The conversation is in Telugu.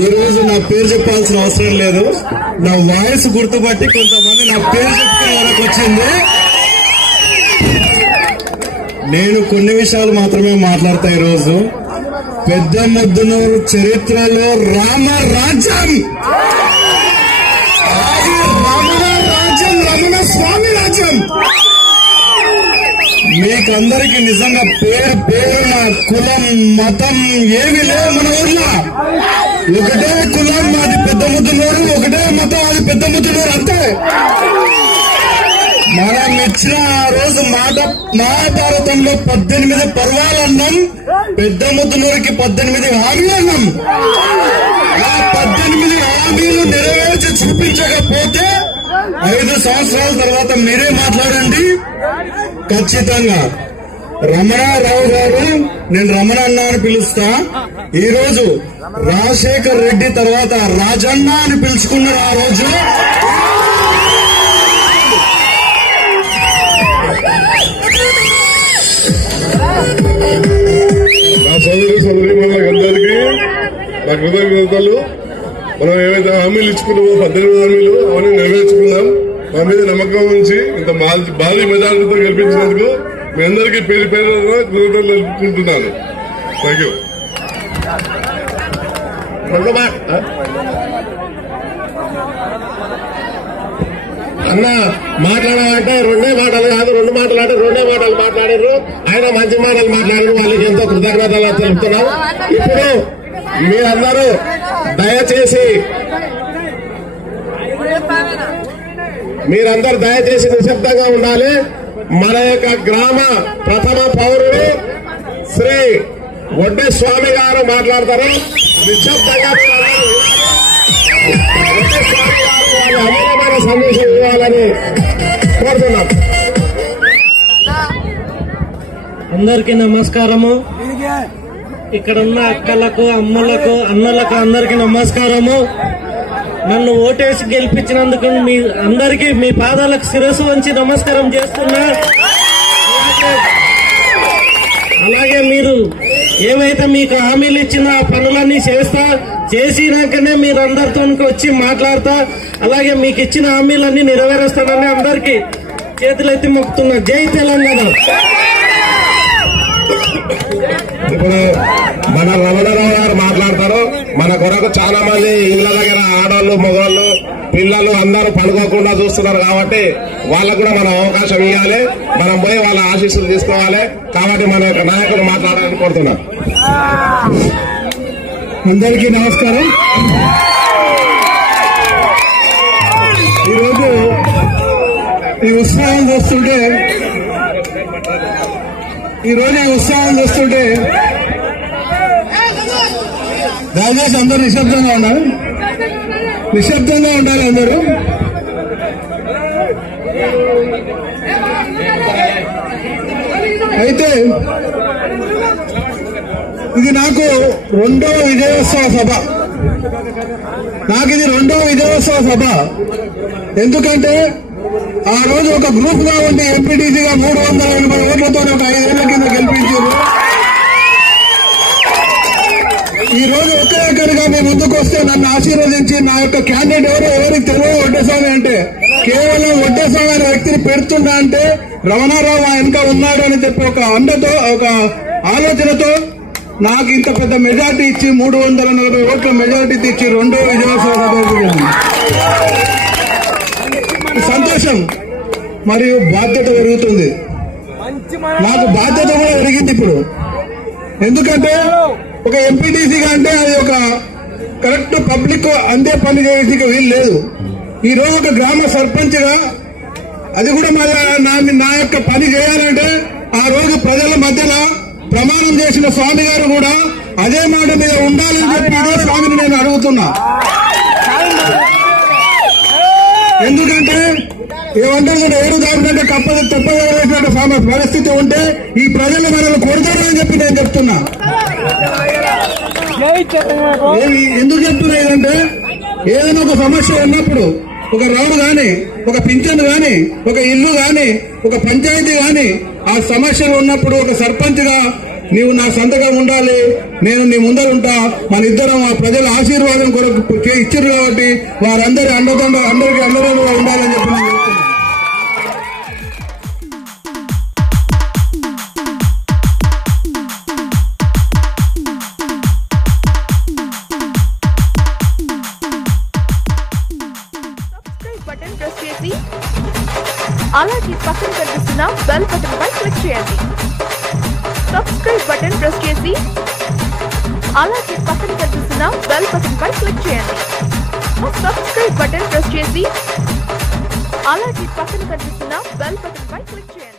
ఈ రోజు నా పేరు చెప్పాల్సిన అవసరం లేదు. నా వాయిస్ గుర్తుపట్టి కొంతమంది నా పేరు చెప్పుకునే వరకు వచ్చింది. నేను కొన్ని విషయాలు మాత్రమే మాట్లాడతా. ఈరోజు పెద్ద ముద్దునూరు చరిత్రలో రామరాజ్యం, రమణ స్వామి రాజ్యం. మీకందరికి నిజంగా పేరు పేరున కులం మతం ఏమీ లేవు. మన ఊర్లో ఒకటే కులం, అది పెద్ద ముద్దునూరు, ఒకటే మతం, అది పెద్ద ముద్దునూరు. అంతే. మనం ఇచ్చిన ఆ రోజు మహాభారతంలో 18 పర్వాలన్నాం, పెద్ద ముద్దునూరుకి 18 హామీలు అన్నాం. ఆ 18 హామీలు నెరవేర్చి చూపించకపోతే 5 సంవత్సరాల తర్వాత మీరే మాట్లాడండి. ఖచ్చితంగా రమణారావు గారు, నేను రమణ అన్న అని పిలుస్తా. ఈ రోజు రాజశేఖర్ రెడ్డి తర్వాత రాజన్న అని పిలుచుకున్నారు. ఆ రోజు నా సోదరి అందరికీ నా కృతజ్ఞతలు. మనం ఏవైతే హామీలు ఇచ్చుకున్నామో 18 హామీలు అవన్నీ నెరవేర్చుకుందాం. మా మీద నమ్మకం ఉంచి ఇంత భారీ మెజారిటీతో గెలిపించినందుకు మీ అందరికీ పేరు పేరు కృతజ్ఞతలు తెలుపుకుంటున్నాను. Thank you. అన్న మాట్లాడాలంటే 2 మాటలు కాదు, 2 మాటలు అంటే 2 మాటలు మాట్లాడారు. ఆయన మంచి మాటలు మాట్లాడారు. వాళ్ళకి ఎంతో కృతజ్ఞతలు తెలుపుతున్నాం. ఇప్పుడు మీరందరూ దయచేసి నిశ్శబ్దంగా ఉండాలి. మన యొక్క గ్రామ ప్రథమ పౌరుడు శ్రీ వడ్డే స్వామి గారు మాట్లాడతారు. నిశ్శబ్దంగా అమూల్యమైన సందేశం ఇవ్వాలని కోరుతున్నాం. అందరికీ నమస్కారము. ఇక్కడ ఉన్న అక్కలకు, అమ్మలకు, అన్నలకు అందరికీ నమస్కారము. నన్ను ఓటేసి గెలిపించినందుకు మీ అందరికీ మీ పాదాలకు శిరస్సు వంచి నమస్కారం చేస్తున్నా. అలాగే మీరు ఏవైతే మీకు హామీలు ఇచ్చిన పనులన్నీ చేసినాకనే మీరు అందరితో వచ్చి మాట్లాడతా. అలాగే మీకు ఇచ్చిన హామీలన్నీ నెరవేరుస్తానని అందరికీ చేతులెత్తి మొక్కుతున్నా. జై తెలంగాణ. ఇప్పుడు మన రమణారావు గారు మాట్లాడతారు. మన కొరకు చాలా మంది ఇళ్ల దగ్గర ఆడవాళ్ళు, మగవాళ్ళు, పిల్లలు అందరూ పడుకోకుండా చూస్తున్నారు. కాబట్టి వాళ్ళకు కూడా మనం అవకాశం ఇవ్వాలి. మనం పోయి వాళ్ళ ఆశీస్సులు తీసుకోవాలి. కాబట్టి మన యొక్క నాయకులు మాట్లాడాలని కోరుతున్నాం. అందరికీ నమస్కారం. ఈరోజు ఈ ఉత్సవం చూస్తుంటే దయచేసి అందరూ నిశ్శబ్దంగా ఉండాలి. అందరూ అయితే ఇది నాకు 2వ విజయోత్సవ సభ. ఎందుకంటే ఆ రోజు ఒక గ్రూప్ గా ఉండి ఎంపీటీసీగా 380 ఓట్లతో ఒక 5 ఏళ్ల కింద గెలిపించారు. ఈ రోజు ఒక్కరిగా మీ ముందుకు వస్తే నన్ను ఆశీర్వదించి నా యొక్క క్యాండిడేట్ ఎవరికి తెలియదు వడ్డేస్వామి అంటే కేవలం వడ్డేస్వామి అనే వ్యక్తిని పెడుతున్నా అంటే రమణారావు వెనక ఉన్నాడు అని చెప్పి ఒక ఆలోచనతో నాకు ఇంత పెద్ద మెజార్టీ ఇచ్చి 340 ఓట్ల మెజార్టీ ఇచ్చి 2వ విజయోత్సవ సభ సంతోషం మరియు బాధ్యత పెరుగుతుంది. నాకు బాధ్యత కూడా పెరిగింది ఇప్పుడు. ఎందుకంటే ఒక ఎంపీటీసీగా అంటే అది ఒక కరెక్ట్ పబ్లిక్ అందే పని చేసేకి వీలు లేదు. ఈ రోజు ఒక గ్రామ సర్పంచ్ గా అది కూడా మళ్ళీ నా యొక్క పని చేయాలంటే ఆ రోజు ప్రజల మధ్యలో ప్రమాణం చేసిన స్వామి గారు కూడా అదే మాట మీద ఉండాలని చెప్పి ఇదే స్వామిని నేను అడుగుతున్నా. ఎందుకంటే ఏమంటే ఏడు దాటినట్టే తప్ప పరిస్థితి ఉంటే ఈ ప్రజలు మనల్ని కొడతారు అని చెప్పి నేను చెప్తున్నా. ఎందుకు చెప్తున్నా ఇదంటే ఏదైనా ఒక సమస్య ఉన్నప్పుడు ఒక రోడ్డు గాని, ఒక పింఛన్ గాని, ఒక ఇల్లు గాని, ఒక పంచాయతీ గాని ఆ సమస్యలు ఉన్నప్పుడు ఒక సర్పంచ్ గా నీవు నా సంతకం ఉండాలి, నేను నీ ముందర ఉంటా, మన ఇద్దరం ఆ ప్రజల ఆశీర్వాదం కొరకు ఇచ్చారు కాబట్టి వారందరి అందరికీ అండదండగా ఉండాలని చెప్పి నేను చెప్తున్నాను. బటన్ ప్రెస్ చేసి అలాగే పక్కన కనిపిస్తున్న బెల్ బటన్ పై క్లిక్ చేయండి. సబ్స్క్రైబ్ బటన్ ప్రెస్ చేసి అలాగే పక్కన కనిపిస్తున్న బెల్ బటన్ పై క్లిక్ చేయండి. సబ్స్క్రైబ్ బటన్ ప్రెస్ చేసి అలాగే పక్కన కనిపిస్తున్న బెల్ బటన్ పై క్లిక్ చేయండి.